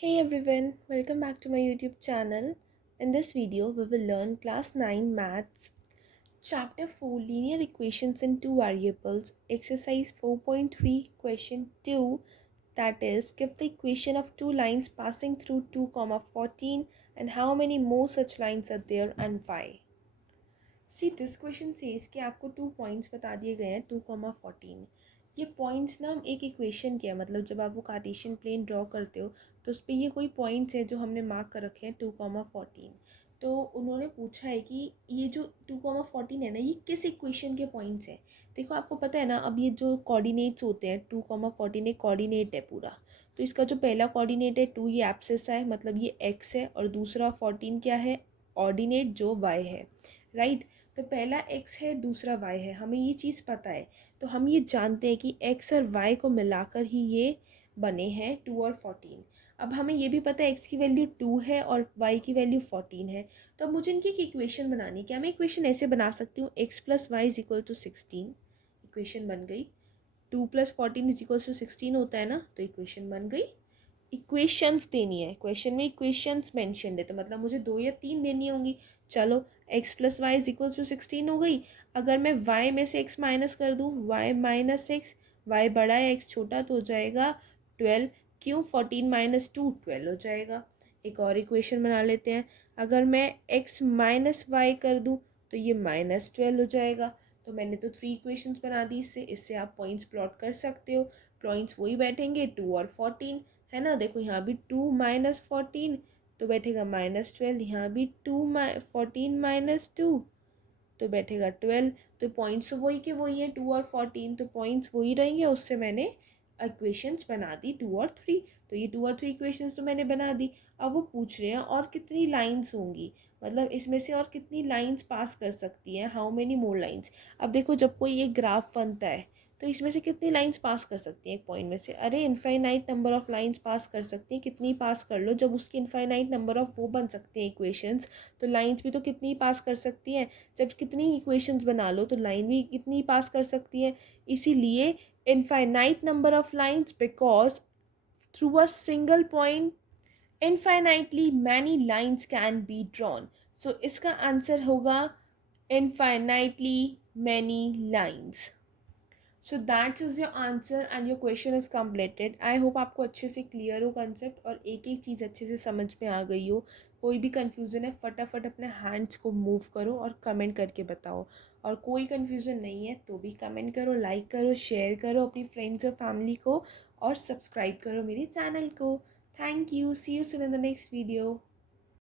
Hey everyone, welcome back to my YouTube channel. In this video, we will learn class 9 maths, chapter 4 linear equations in two variables, exercise 4.3, question 2, that is, give the equation of two lines passing through 2, 14 and how many more such lines are there and why. See this question says कि आपको 2 points बता दिए गए हैं 2, 14। ये points ना एक equation के हैं, मतलब जब आप वो कार्टेशियन प्लेन ड्रॉ करते हो तो उस पर ये कोई पॉइंट्स हैं जो हमने मार्क कर रखे हैं 2, 14। तो उन्होंने पूछा है कि ये जो 2, 14 है ना, ये किस इक्वेशन के पॉइंट्स हैं। देखो आपको पता है ना, अब ये जो कोऑर्डिनेट्स होते हैं 2, 14 एक कोऑर्डिनेट है पूरा। तो इसका जो पहला कोऑर्डिनेट है 2, ये एब्सिस है, मतलब ये एक्स है, और दूसरा 14 क्या है, ऑर्डिनेट जो वाई है। राइट। तो पहला x है, दूसरा y है, हमें ये चीज़ पता है। तो हम ये जानते हैं कि x और y को मिलाकर ही ये बने हैं 2 और 14। अब हमें ये भी पता है x की वैल्यू 2 है और y की वैल्यू 14 है। तो अब मुझे इनकी एक इक्वेशन बनानी है। क्या मैं इक्वेशन ऐसे बना सकती हूँ, x plus Y is equal to 16। Equation बन गई। 2 प्लस 14 इज इक्वल टू 16 होता है ना, तो इक्वेशन बन गई। इक्वेशंस देनी है, क्वेश्चन में इक्वेशंस मेंशन है, तो मतलब मुझे 2 या 3 देनी होंगी। चलो, x plus Y is equal to 16 हो गई। अगर मैं y में से x माइनस कर दूँ, y माइनस एक्स, वाई बड़ा है x छोटा, तो हो जाएगा 12। क्यों, 14 माइनस 2 12 हो जाएगा। एक और इक्वेशन बना लेते हैं। अगर मैं x माइनस वाई कर दूँ तो ये माइनस 12 हो जाएगा। तो मैंने तो 3 इक्वेशंस बना दी। इससे इससे आप पॉइंट्स प्लॉट कर सकते हो। पॉइंट्स वही बैठेंगे 2 और 14, है ना। देखो यहाँ भी 2 माइनस 14 तो बैठेगा माइनस 12, यहाँ भी 14 माइनस 2 तो बैठेगा 12। तो पॉइंट्स तो वही के वही हैं 2 और 14, तो पॉइंट्स वही रहेंगे। उससे मैंने इक्वेशंस बना दी 2 और 3। तो ये 2 और 3 इक्वेशंस तो मैंने बना दी। अब वो पूछ रहे हैं और कितनी लाइंस होंगी, मतलब इसमें से और कितनी लाइंस पास कर सकती हैं, हाउ मेनी मोर लाइंस। अब देखो, जब कोई एक ग्राफ बनता है तो इसमें से कितनी लाइंस पास कर सकती हैं एक पॉइंट में से। अरे infinite number of lines pass कर सकती हैं, कितनी पास कर लो, जब उसकी इनफाइनाइट नंबर ऑफ वो बन सकती हैं इक्वेशंस, तो लाइंस भी तो कितनी पास कर सकती हैं। जब कितनी इक्वेशंस बना लो तो लाइन भी कितनी पास कर सकती है। इसीलिए infinite number of lines, because through a single point infinitely many lines can be drawn. So इसका आंसर होगा infinitely many lines. So that is your answer and your question is completed. I hope आपको अच्छे से clear हो concept और एक एक चीज़ अच्छे से समझ में आ गई हो। कोई भी कन्फ्यूज़न है फटाफट अपने हैंड्स को मूव करो और कमेंट करके बताओ। और कोई कन्फ्यूज़न नहीं है तो भी कमेंट करो, लाइक करो, शेयर करो अपनी फ्रेंड्स और फैमिली को, और सब्सक्राइब करो मेरे चैनल को। Thank you, see you soon in the next video.